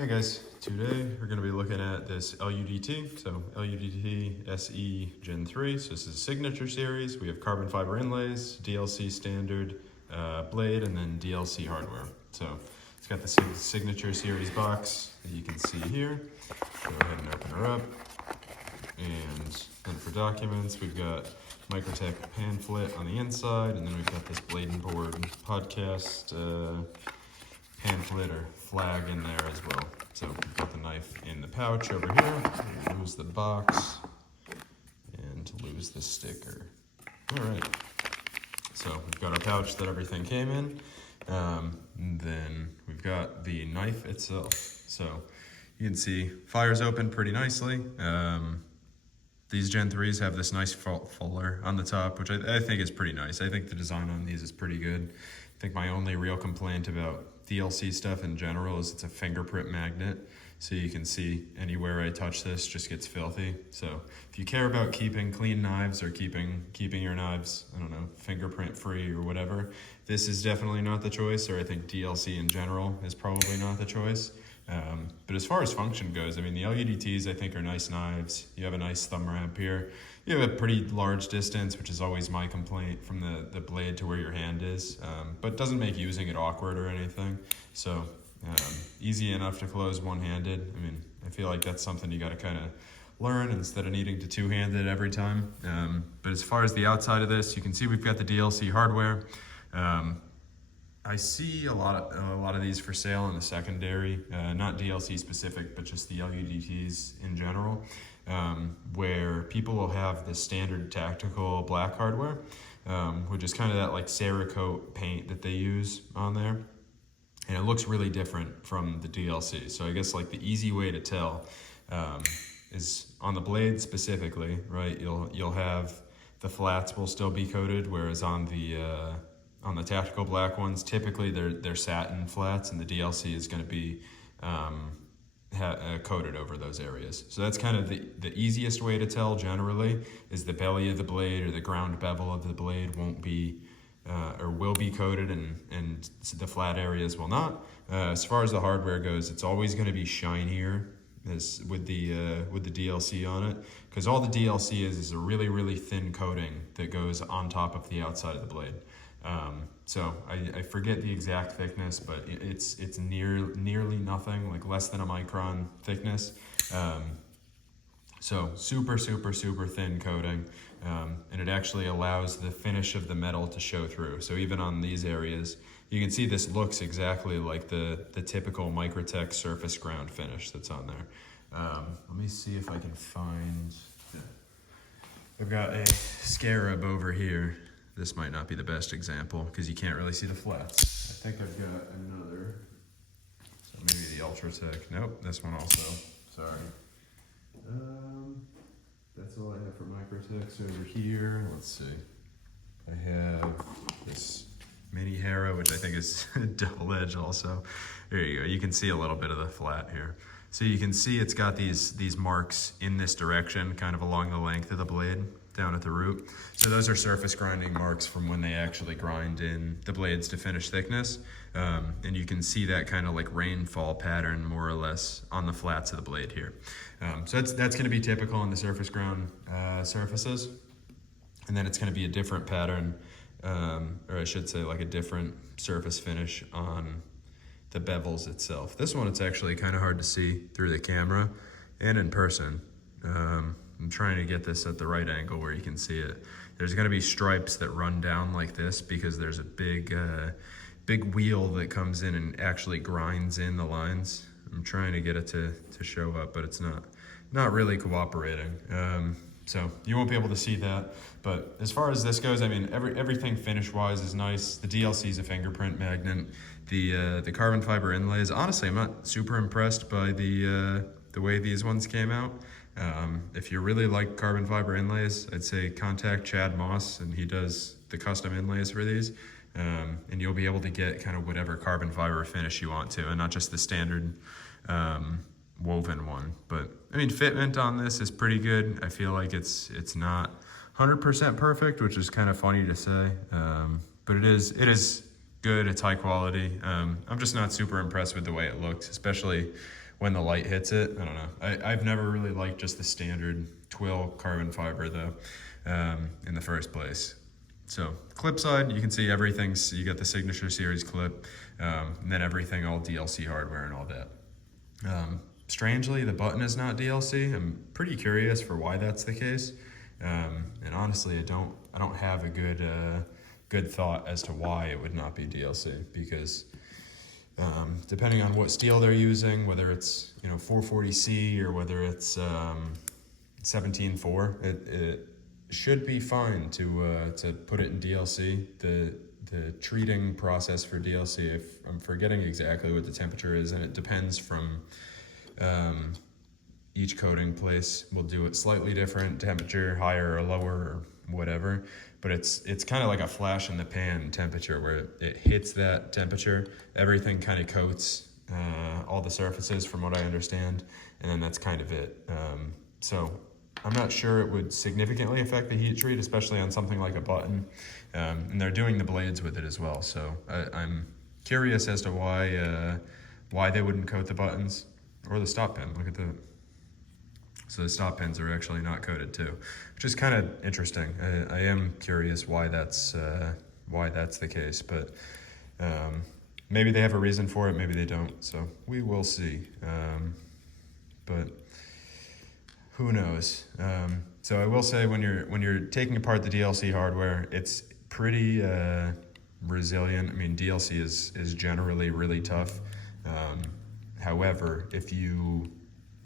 Hey guys, today we're going to be looking at this LUDT, so LUDT SE Gen 3, so this is a signature series. We have carbon fiber inlays, DLC standard blade, and then DLC hardware. So it's got the signature series box that you can see here. Go ahead and open her up. And then for documents, we've got Microtech pamphlet on the inside, and then we've got this Blade and Board podcast pamphlet or flag in there as well. So we've got the knife in the pouch over here. Lose the box and lose the sticker. All right. So we've got our pouch that everything came in. And then we've got the knife itself. So you can see fires open pretty nicely. These Gen 3s have this nice fuller on the top, which I think is pretty nice. I think the design on these is pretty good. I think my only real complaint about DLC stuff in general is it's a fingerprint magnet. So you can see anywhere I touch this just gets filthy. So if you care about keeping clean knives or keeping your knives, I don't know, fingerprint free or whatever, this is definitely not the choice, or I think DLC in general is probably not the choice. But as far as function goes, I mean, the LUDTs I think are nice knives. You have a nice thumb ramp here. You have a pretty large distance, which is always my complaint, from the blade to where your hand is, but doesn't make using it awkward or anything. So easy enough to close one-handed. I mean, I feel like that's something you got to kind of learn instead of needing to two-handed every time. But as far as the outside of this, you can see we've got the DLC hardware. I see a lot of these for sale in the secondary, not DLC specific, but just the LUDTs in general, where people will have the standard tactical black hardware, which is kind of that like Cerakote paint that they use on there. And it looks really different from the DLC. So I guess like the easy way to tell is on the blade specifically, right? You'll have the flats will still be coated, whereas on the tactical black ones, typically they're satin flats, and the DLC is going to be coated over those areas. So that's kind of the easiest way to tell generally, is the belly of the blade or the ground bevel of the blade won't be or will be coated, and the flat areas will not. As far as the hardware goes, it's always going to be shinier with the DLC on it, because all the DLC is a really, really thin coating that goes on top of the outside of the blade. So I forget the exact thickness, but it's nearly nothing, like less than a micron thickness. So super, super, super thin coating, and it actually allows the finish of the metal to show through. So even on these areas, you can see this looks exactly like the typical Microtech surface ground finish that's on there. Let me see if I can find, I've got a scarab over here. This might not be the best example because you can't really see the flats. I think I've got another, so maybe the Ultratech. Nope, this one also, sorry. That's all I have for Microtechs over here. Let's see. I have this mini Hera, which I think is double edge also. There you go. You can see a little bit of the flat here. So you can see it's got these marks in this direction, kind of along the length of the blade, down at the root. So those are surface grinding marks from when they actually grind in the blades to finish thickness. And you can see that kind of like rainfall pattern more or less on the flats of the blade here. So that's going to be typical on the surface ground surfaces. And then it's going to be a different pattern, or I should say like a different surface finish on the bevels itself. This one, it's actually kind of hard to see through the camera and in person. I'm trying to get this at the right angle where you can see it. There's going to be stripes that run down like this because there's a big wheel that comes in and actually grinds in the lines. I'm trying to get it to show up, but it's not really cooperating. So you won't be able to see that. But as far as this goes, I mean, everything finish-wise is nice. The DLC is a fingerprint magnet. The carbon fiber inlays, honestly, I'm not super impressed by the way these ones came out. If you really like carbon fiber inlays, I'd say contact Chad Moss, and he does the custom inlays for these. And you'll be able to get kind of whatever carbon fiber finish you want to, and not just the standard woven one. But I mean, fitment on this is pretty good. I feel like it's not 100% perfect, which is kind of funny to say, but it is good. It's high quality. I'm just not super impressed with the way it looks, especially when the light hits it. I don't know. I've never really liked just the standard twill carbon fiber though, in the first place. So clip side, you can see everything's, you got the Signature Series clip, and then everything all DLC hardware and all that. Strangely, the button is not DLC. I'm pretty curious for why that's the case. And honestly, I don't have a good thought as to why it would not be DLC, because depending on what steel they're using, whether it's 440C or whether it's 17.4, it should be fine to put it in DLC. The treating process for DLC, if I'm forgetting exactly what the temperature is, and it depends from each coating place will do it slightly different, temperature higher or lower or whatever, but it's kind of like a flash in the pan temperature where it hits that temperature, everything kind of coats all the surfaces from what I understand, and then that's kind of it. So I'm not sure it would significantly affect the heat treat, especially on something like a button, and they're doing the blades with it as well, so I'm curious as to why they wouldn't coat the buttons or the stop pin. Look at that. So the stop pins are actually not coated too, which is kind of interesting. I am curious why that's the case, but maybe they have a reason for it, maybe they don't. So we will see. But who knows? So I will say when you're taking apart the DLC hardware, it's pretty resilient. I mean, DLC is generally really tough. However, if you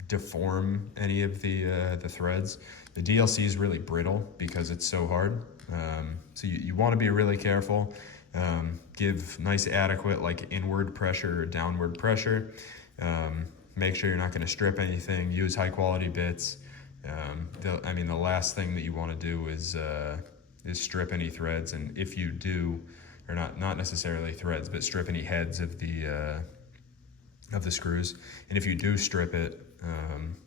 deform any of the threads, the DLC is really brittle because it's so hard. So you want to be really careful. Give nice adequate like inward pressure or downward pressure. Make sure you're not going to strip anything. Use high quality bits. The last thing that you want to do is strip any threads, and if you do, or not necessarily threads, but strip any heads of the screws. And if you do strip it,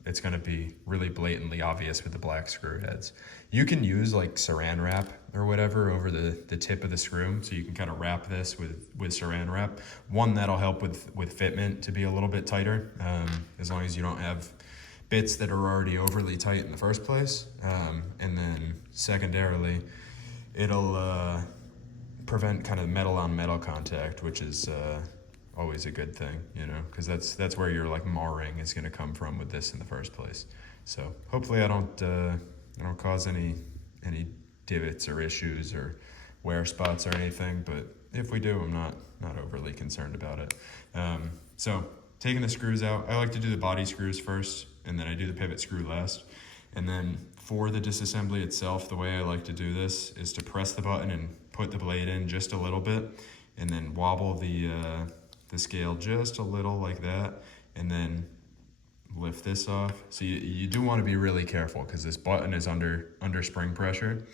it's going to be really blatantly obvious with the black screw heads. You can use like saran wrap or whatever over the tip of the screw, so you can kind of wrap this with saran wrap. One, that'll help with fitment to be a little bit tighter, as long as you don't have bits that are already overly tight in the first place. And then secondarily, it'll prevent kind of metal on metal contact, which is always a good thing, because that's where your like marring is going to come from with this in the first place. So hopefully I don't cause any divots or issues or wear spots or anything, but if we do, I'm not overly concerned about it. So taking the screws out, I like to do the body screws first, and then I do the pivot screw last. And then for the disassembly itself, the way I like to do this is to press the button and put the blade in just a little bit, and then wobble the scale just a little like that, and then lift this off. So you do want to be really careful because this button is under spring pressure.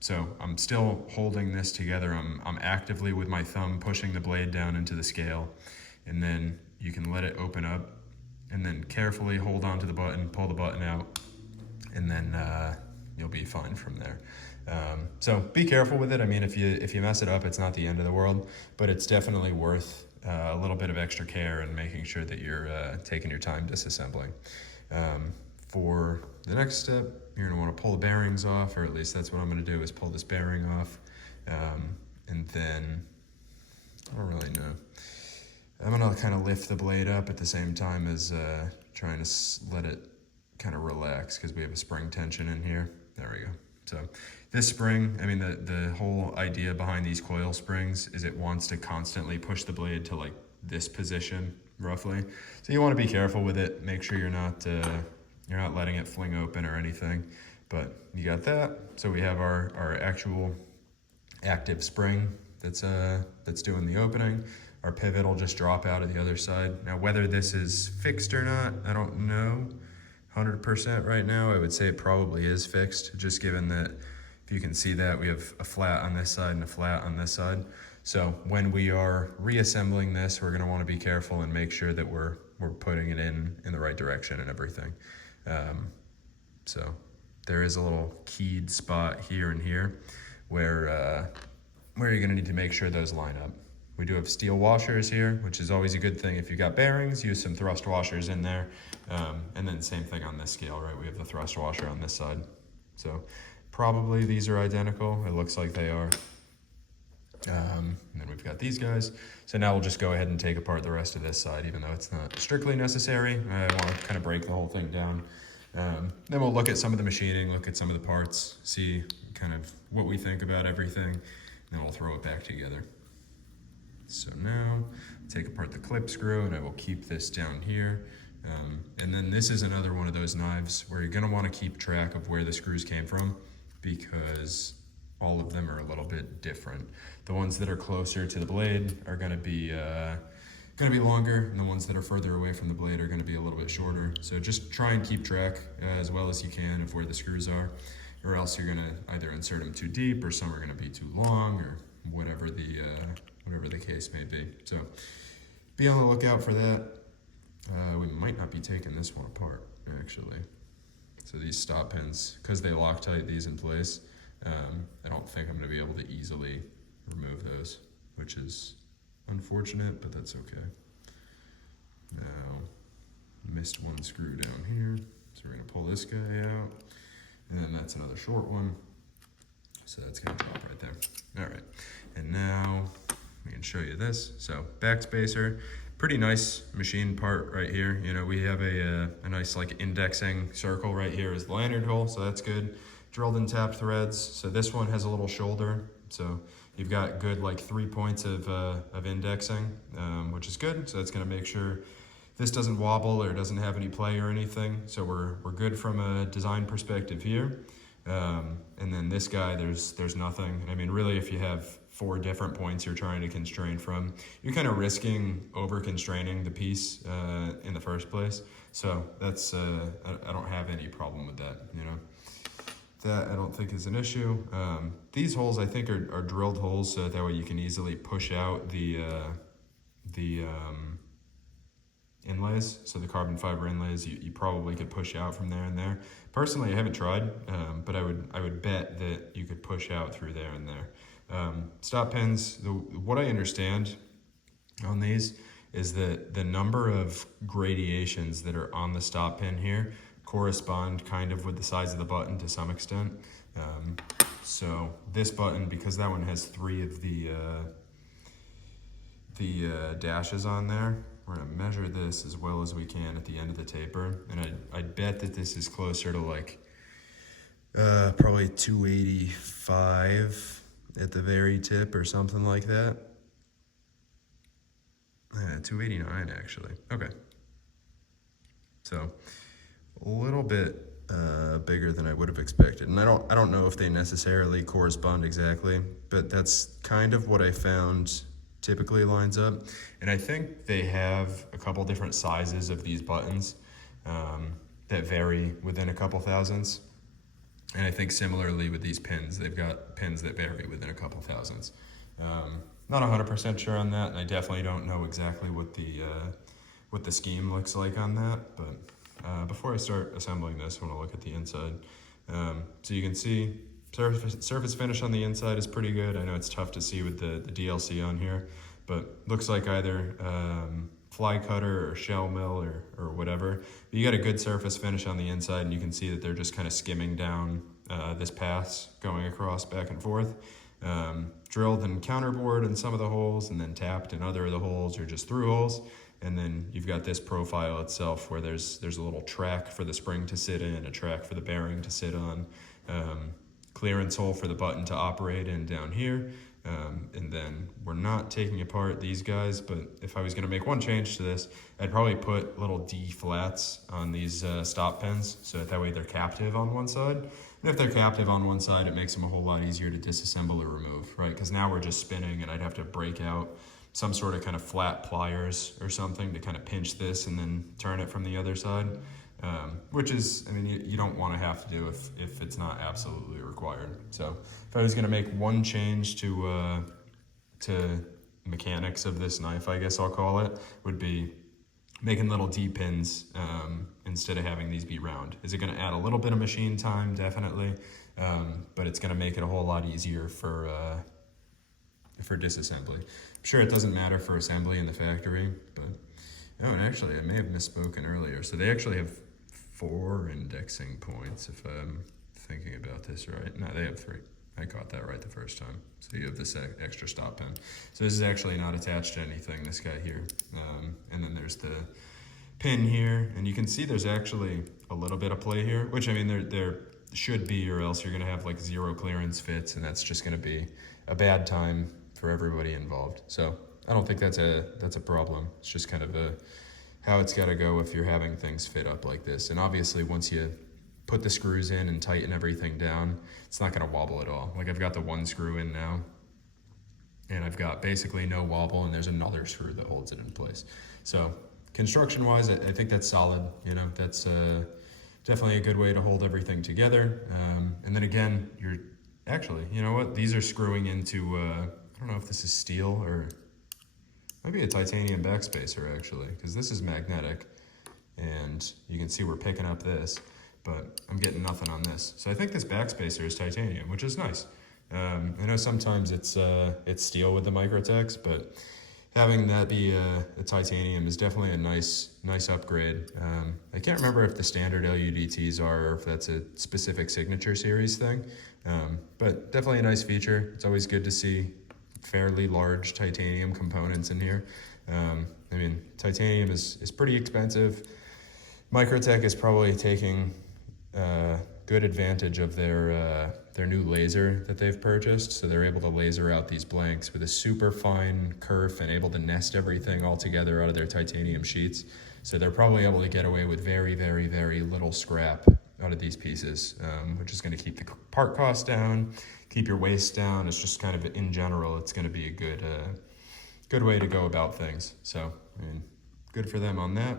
So I'm still holding this together. I'm actively with my thumb pushing the blade down into the scale, and then you can let it open up, and then carefully hold on to the button, pull the button out, and then you'll be fine from there. So be careful with it. I mean, if you mess it up, it's not the end of the world, but it's definitely worth a little bit of extra care and making sure that you're taking your time disassembling. For the next step, you're gonna wanna pull the bearings off, or at least that's what I'm gonna do, is pull this bearing off. And then, I don't really know. I'm gonna kind of lift the blade up at the same time as trying to let it kind of relax, because we have a spring tension in here. There we go. So this spring, I mean, the whole idea behind these coil springs is it wants to constantly push the blade to like this position, roughly. So you want to be careful with it. Make sure you're not letting it fling open or anything. But you got that. So we have our actual active spring that's doing the opening. Our pivot will just drop out of the other side. Now, whether this is fixed or not, I don't know 100% right now. I would say it probably is fixed, just given that, if you can see that, we have a flat on this side and a flat on this side. So when we are reassembling this, we're gonna wanna be careful and make sure that we're putting it in the right direction and everything. So there is a little keyed spot here and here where you're gonna need to make sure those line up. We do have steel washers here, which is always a good thing. If you've got bearings, use some thrust washers in there. And then same thing on this scale, right? We have the thrust washer on this side. So probably these are identical. It looks like they are. And then we've got these guys. So now we'll just go ahead and take apart the rest of this side, even though it's not strictly necessary. I want to kind of break the whole thing down. Then we'll look at some of the machining, look at some of the parts, see kind of what we think about everything, and then we'll throw it back together. So now, take apart the clip screw, and I will keep this down here. And then this is another one of those knives where you're gonna wanna keep track of where the screws came from, because all of them are a little bit different. The ones that are closer to the blade are gonna be longer, and the ones that are further away from the blade are gonna be a little bit shorter. So just try and keep track as well as you can of where the screws are, or else you're gonna either insert them too deep, or some are gonna be too long, or whatever the case may be. So be on the lookout for that. We might not be taking this one apart, actually. So these stop pins, because they Loctite these in place, I don't think I'm gonna be able to easily remove those, which is unfortunate, but that's okay. Now, missed one screw down here, so we're gonna pull this guy out, and then that's another short one, so that's gonna drop right there. All right, and now we can show you this. So backspacer, pretty nice machine part right here. You know, we have a nice like indexing circle right here is the lanyard hole, so that's good. Drilled and tapped threads. So this one has a little shoulder, so you've got good like 3 points of indexing, which is good. So that's gonna make sure this doesn't wobble or doesn't have any play or anything. So we're good from a design perspective here. And then this guy, there's nothing. I mean, really, if you have 4 different points you're trying to constrain from, you're kind of risking over constraining the piece in the first place. So that's I don't have any problem with that, you know. That I don't think is an issue. These holes I think are drilled holes, so that way you can easily push out the inlays. So the carbon fiber inlays, you probably could push out from there and there. Personally, I haven't tried, but I would bet that you could push out through there and there. Stop pins, what I understand on these is that the number of gradations that are on the stop pin here correspond kind of with the size of the button to some extent. So this button, because that one has 3 of the dashes on there, we're gonna measure this as well as we can at the end of the taper, and I'd bet that this is closer to like probably 285 at the very tip or something like that. 289 actually. Okay. So a little bit bigger than I would have expected, and I don't know if they necessarily correspond exactly, but that's kind of what I found typically lines up. And I think they have a couple different sizes of these buttons that vary within a couple thousandths. And I think similarly with these pins, they've got pins that vary within a couple thousandths. Not 100% sure on that, and I definitely don't know exactly what the scheme looks like on that, but before I start assembling this, I want to look at the inside. So you can see surface finish on the inside is pretty good. I know it's tough to see with the DLC on here, but looks like either fly cutter or shell mill or whatever. But you got a good surface finish on the inside, and you can see that they're just kind of skimming down this pass going across back and forth. Drilled and counterbored in some of the holes, and then tapped in other of the holes, or just through holes. And then you've got this profile itself where there's a little track for the spring to sit in, a track for the bearing to sit on, clearance hole for the button to operate in down here. And then we're not taking apart these guys, but if I was gonna make one change to this, I'd probably put little D flats on these stop pins, so that way they're captive on one side. And if they're captive on one side, it makes them a whole lot easier to disassemble or remove, right? Because now we're just spinning, and I'd have to break out some sort of kind of flat pliers or something to kind of pinch this and then turn it from the other side, which is, I mean, you don't want to have to do if it's not absolutely required. So if I was going to make one change to mechanics of this knife, I guess I'll call it, would be making little D pins instead of having these be round. Is it going to add a little bit of machine time? Definitely, but it's going to make it a whole lot easier for for disassembly. I'm sure it doesn't matter for assembly in the factory, but oh, and actually I may have misspoken earlier. So they actually have 4 indexing points if I'm thinking about this right. No, they have 3. I caught that right the first time. So you have this extra stop pin. So this is actually not attached to anything, this guy here. And then there's the pin here, and you can see there's actually a little bit of play here, which I mean there should be, or else you're gonna have like 0 clearance fits, and that's just gonna be a bad time for everybody involved. So I don't think that's a problem. It's just kind of how it's gotta go if you're having things fit up like this. And obviously once you put the screws in and tighten everything down, it's not gonna wobble at all. Like I've got the 1 screw in now, and I've got basically no wobble, and there's another screw that holds it in place. So construction wise, I think that's solid. You know, that's definitely a good way to hold everything together. And then again, you're actually, you know what? These are screwing into, I don't know if this is steel or maybe a titanium backspacer actually, because this is magnetic, and you can see we're picking up this, but I'm getting nothing on this. So I think this backspacer is titanium, which is nice. I know sometimes it's steel with the Microtechs, but having that be a titanium is definitely a nice upgrade. I can't remember if the standard LUDTs are, or if that's a specific signature series thing, but definitely a nice feature. It's always good to see fairly large titanium components in here. I mean, titanium is pretty expensive. Microtech is probably taking good advantage of their new laser that they've purchased. So they're able to laser out these blanks with a super fine kerf and able to nest everything all together out of their titanium sheets. So they're probably able to get away with very, very, very little scrap out of these pieces, which is going to keep the part cost down, keep your waste down. It's just kind of, in general, it's going to be a good way to go about things. So, I mean, good for them on that.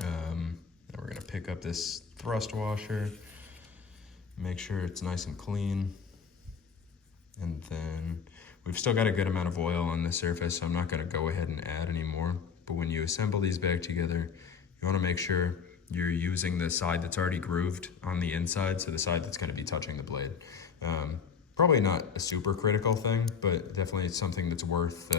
Now we're going to pick up this thrust washer, make sure it's nice and clean, and then we've still got a good amount of oil on the surface, so I'm not going to go ahead and add any more. But when you assemble these back together, you want to make sure you're using the side that's already grooved on the inside, so the side that's going to be touching the blade. Probably not a super critical thing, but definitely something that's worth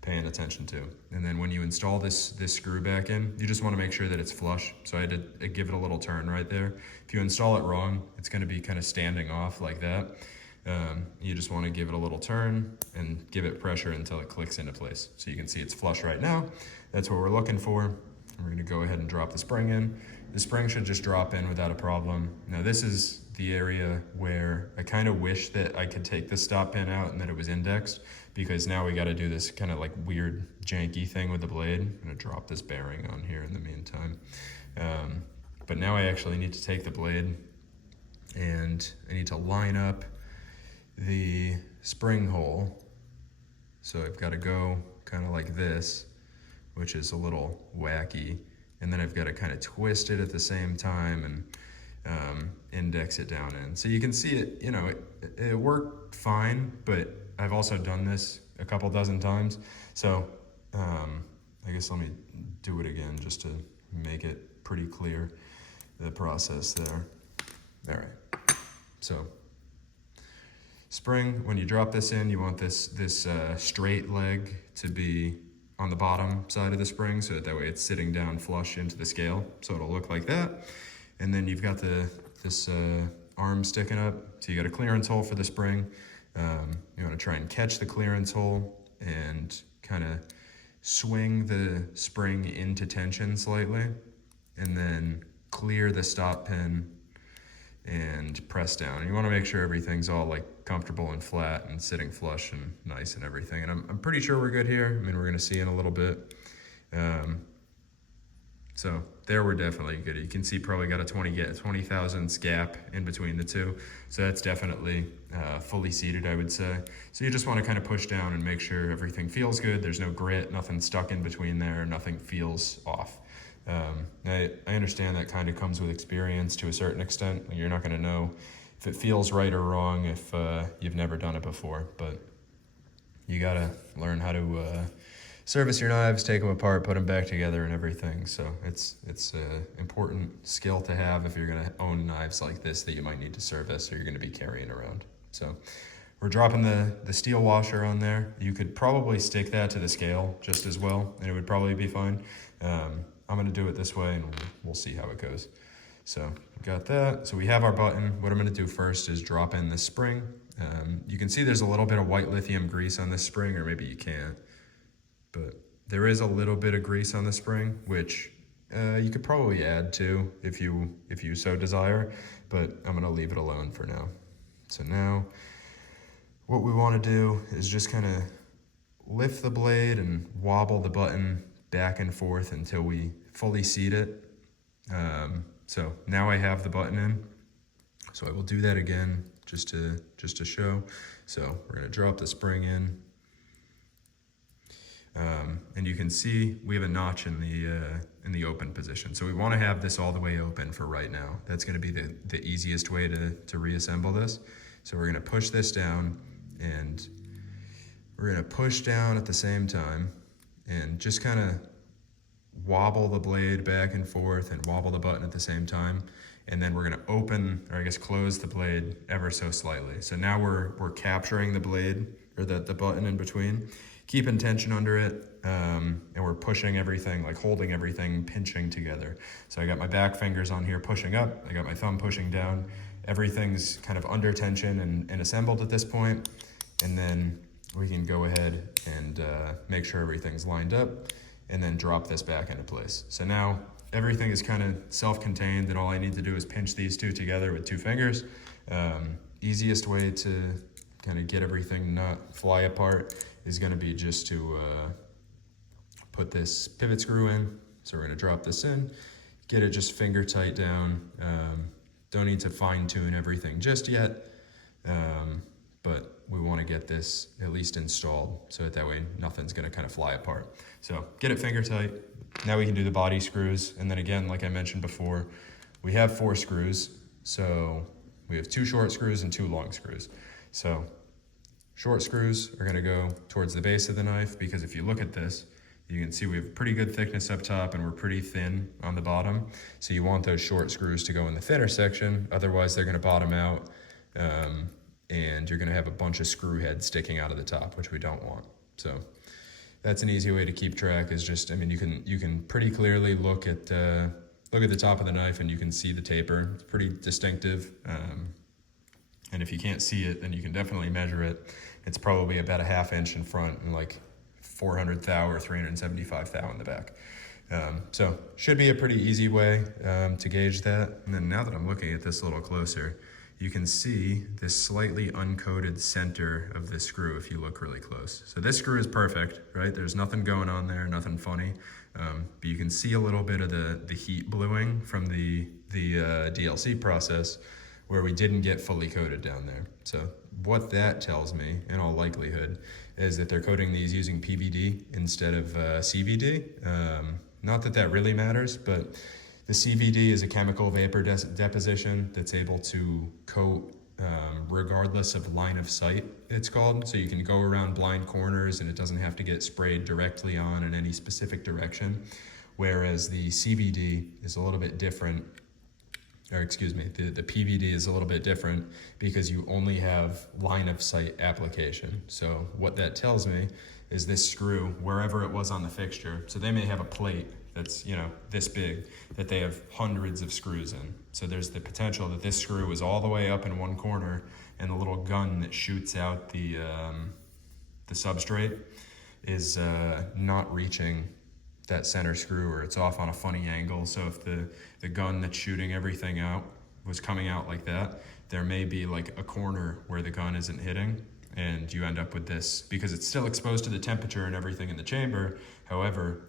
paying attention to. And then when you install this screw back in, you just want to make sure that it's flush. So I had to give it a little turn right there. If you install it wrong, it's going to be kind of standing off like that. You just want to give it a little turn and give it pressure until it clicks into place. So you can see it's flush right now. That's what we're looking for. We're going to go ahead and drop the spring in. The spring should just drop in without a problem. Now this is the area where I kind of wish that I could take the stop pin out and that it was indexed, because now we got to do this kind of like weird janky thing with the blade. I'm going to drop this bearing on here in the meantime. But now I actually need to take the blade and I need to line up the spring hole. So I've got to go kind of like this, which is a little wacky. And then I've got to kind of twist it at the same time and index it down in. So you can see it, you know, it worked fine, but I've also done this a couple dozen times. So I guess let me do it again just to make it pretty clear, the process there. All right, so spring, when you drop this in, you want this straight leg to be on the bottom side of the spring, so that way it's sitting down flush into the scale, so it'll look like that. And then you've got this arm sticking up, so you got a clearance hole for the spring. You want to try and catch the clearance hole and kind of swing the spring into tension slightly, and then clear the stop pin and press down. And you want to make sure everything's all like comfortable and flat and sitting flush and nice and everything. And I'm pretty sure we're good here. I mean, we're going to see in a little bit. So there we're definitely good. You can see probably got a 20 thousandths gap in between the two. So that's definitely fully seated, I would say. So you just want to kind of push down and make sure everything feels good. There's no grit, nothing stuck in between there, nothing feels off. I understand that kind of comes with experience to a certain extent. You're not going to know if it feels right or wrong if you've never done it before, but you got to learn how to service your knives, take them apart, put them back together and everything. So it's an important skill to have if you're going to own knives like this that you might need to service or you're going to be carrying around. So we're dropping the steel washer on there. You could probably stick that to the scale just as well, and it would probably be fine. I'm gonna do it this way, and we'll see how it goes. So we got that. So we have our button. What I'm gonna do first is drop in this spring. You can see there's a little bit of white lithium grease on this spring, or maybe you can't, but there is a little bit of grease on the spring, which you could probably add to if you so desire, but I'm gonna leave it alone for now. So now, what we wanna do is just kinda lift the blade and wobble the button back and forth until we fully seat it. So now I have the button in, so I will do that again just to show. So we're gonna drop the spring in. And you can see we have a notch in the open position. So we want to have this all the way open for right now. That's going to be the easiest way to reassemble this. So we're going to push this down, and we're going to push down at the same time and just kind of wobble the blade back and forth and wobble the button at the same time. And then we're going to open, or I guess close the blade ever so slightly. So now we're capturing the blade, or the button in between, keeping tension under it, and we're pushing everything, like holding everything, pinching together. So I got my back fingers on here pushing up, I got my thumb pushing down. Everything's kind of under tension and assembled at this point. And then we can go ahead and make sure everything's lined up, and then drop this back into place. So now everything is kind of self-contained, and all I need to do is pinch these two together with 2 fingers. Easiest way to kind of get everything not fly apart is going to be just to put this pivot screw in. So we're going to drop this in, get it just finger tight down. Don't need to fine tune everything just yet, but we want to get this at least installed so that way nothing's going to kind of fly apart. So get it finger tight. Now we can do the body screws. And then again, like I mentioned before, we have 4 screws. So we have 2 short screws and 2 long screws. So short screws are going to go towards the base of the knife, because if you look at this, you can see we have pretty good thickness up top and we're pretty thin on the bottom. So you want those short screws to go in the thinner section, otherwise they're going to bottom out, and you're going to have a bunch of screw heads sticking out of the top, which we don't want. So that's an easy way to keep track, is just, I mean, you can pretty clearly look at the top of the knife and you can see the taper. It's pretty distinctive. And if you can't see it, then you can definitely measure it. It's probably about a 1/2 inch in front and like 400 thou or 375 thou in the back. So should be a pretty easy way to gauge that. And then now that I'm looking at this a little closer, you can see this slightly uncoated center of this screw if you look really close. So this screw is perfect, right? There's nothing going on there, nothing funny. But you can see a little bit of the heat bluing from the DLC process, where we didn't get fully coated down there. So what that tells me, in all likelihood, is that they're coating these using PVD instead of CVD. Not that that really matters, but the CVD is a chemical vapor deposition that's able to coat regardless of line of sight, it's called. So you can go around blind corners and it doesn't have to get sprayed directly on in any specific direction. Whereas the CVD is a little bit different. Or excuse me, the PVD is a little bit different because you only have line of sight application. So what that tells me is this screw, wherever it was on the fixture, so they may have a plate that's, you know, this big, that they have hundreds of screws in. So there's the potential that this screw is all the way up in one corner, and the little gun that shoots out the substrate is not reaching that center screw, or it's off on a funny angle. So if the gun that's shooting everything out was coming out like that, there may be like a corner where the gun isn't hitting, and you end up with this, because it's still exposed to the temperature and everything in the chamber. However,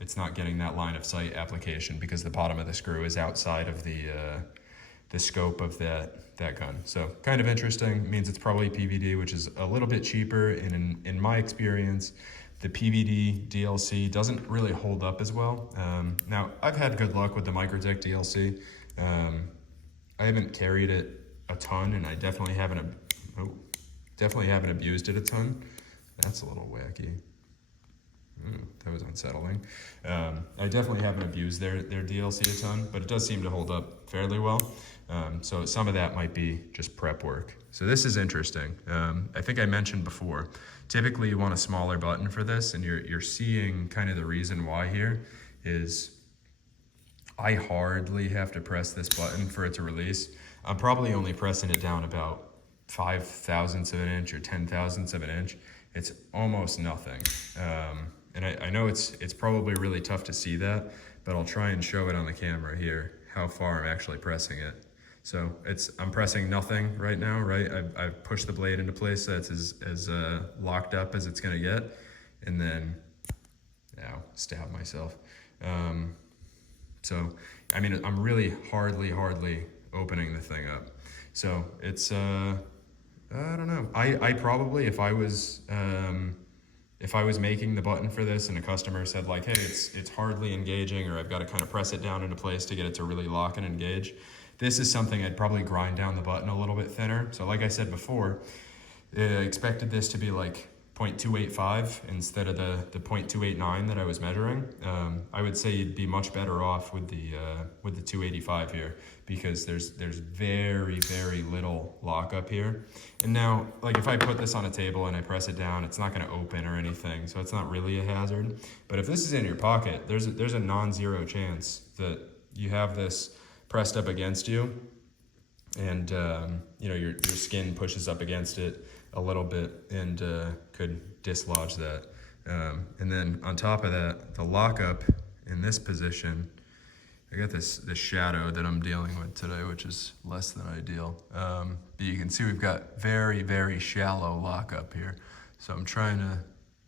it's not getting that line of sight application because the bottom of the screw is outside of the scope of that gun. So kind of interesting. It means it's probably PVD, which is a little bit cheaper, and in my experience, the PVD DLC doesn't really hold up as well. Now, I've had good luck with the Microtech DLC. I haven't carried it a ton, and I definitely haven't abused it a ton. That's a little wacky. That was unsettling. I definitely haven't abused their DLC a ton, but it does seem to hold up fairly well. So some of that might be just prep work. So this is interesting. I think I mentioned before, typically you want a smaller button for this, and you're seeing kind of the reason why here is I hardly have to press this button for it to release. I'm probably only pressing it down about 5 thousandths of an inch or 10 thousandths of an inch. It's almost nothing. And I know it's probably really tough to see that, but I'll try and show it on the camera here, how far I'm actually pressing it. So I'm pressing nothing right now, right? I've pushed the blade into place so it's as locked up as it's gonna get. And then, ow, stab myself. So, I mean, I'm really hardly opening the thing up. So it's, I don't know. I probably, if I was making the button for this and a customer said like, hey, it's hardly engaging, or I've got to kind of press it down into place to get it to really lock and engage, this is something I'd probably grind down the button a little bit thinner. So like I said before, I expected this to be like 0.285 instead of the 0.289 that I was measuring. I would say you'd be much better off with the 285 here, because there's very little lockup here. And now, like if I put this on a table and I press it down, it's not going to open or anything, so it's not really a hazard. But if this is in your pocket, there's a non-zero chance that you have this pressed up against you, and you know, your skin pushes up against it a little bit and could dislodge that. And then on top of that, the lockup in this position, I got this shadow that I'm dealing with today, which is less than ideal. But you can see we've got very shallow lockup here. So I'm trying to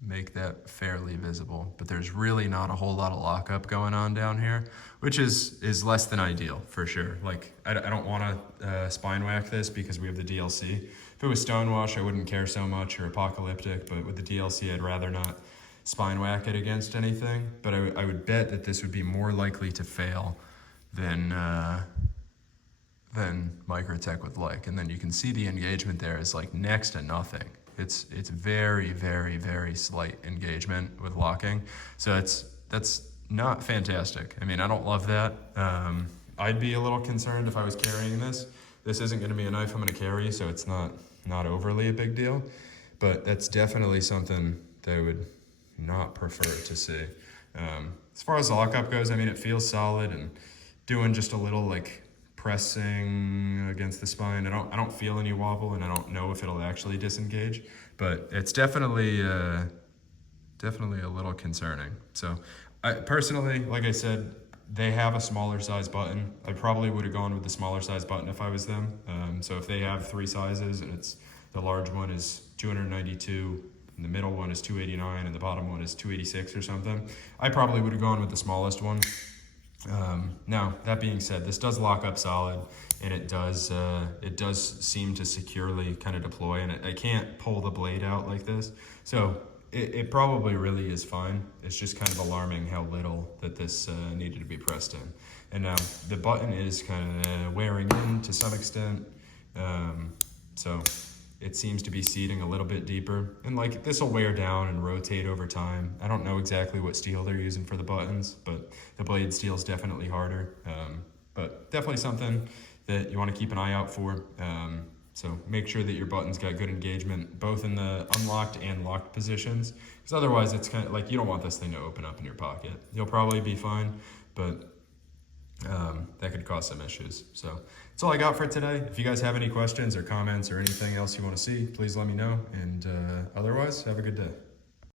make that fairly visible, but there's really not a whole lot of lockup going on down here, which is less than ideal for sure. Like I don't want to spine whack this because we have the DLC. If it was Stonewash, I wouldn't care so much, or Apocalyptic, but with the DLC, I'd rather not spine whack it against anything. But I would bet that this would be more likely to fail than Microtech would like. And then you can see the engagement there is like next to nothing. It's very slight engagement with locking. So that's not fantastic. I mean, I don't love that. I'd be a little concerned if I was carrying this. This isn't going to be a knife I'm going to carry, so it's not overly a big deal. But that's definitely something that I would not prefer to see. As far as the lockup goes, I mean, it feels solid, and doing just a little like pressing against the spine, I don't feel any wobble, and I don't know if it'll actually disengage, but it's definitely a little concerning. So I personally, like I said, they have a smaller size button. I probably would have gone with the smaller size button if I was them. So if they have 3 sizes, and the large one is 292, and the middle one is 289, and the bottom one is 286 or something, I probably would have gone with the smallest one. Now, that being said, this does lock up solid, and it does seem to securely kind of deploy, and I can't pull the blade out like this. So it probably really is fine. It's just kind of alarming how little that this needed to be pressed in. And now the button is kind of wearing in to some extent. So it seems to be seating a little bit deeper, and like this will wear down and rotate over time. I don't know exactly what steel they're using for the buttons, but the blade steel is definitely harder. But definitely something that you want to keep an eye out for. So make sure that your button's got good engagement, both in the unlocked and locked positions, because otherwise it's kind of like, you don't want this thing to open up in your pocket. You'll probably be fine, but that could cause some issues. So that's all I got for today. If you guys have any questions or comments or anything else you want to see, please let me know. And otherwise, have a good day.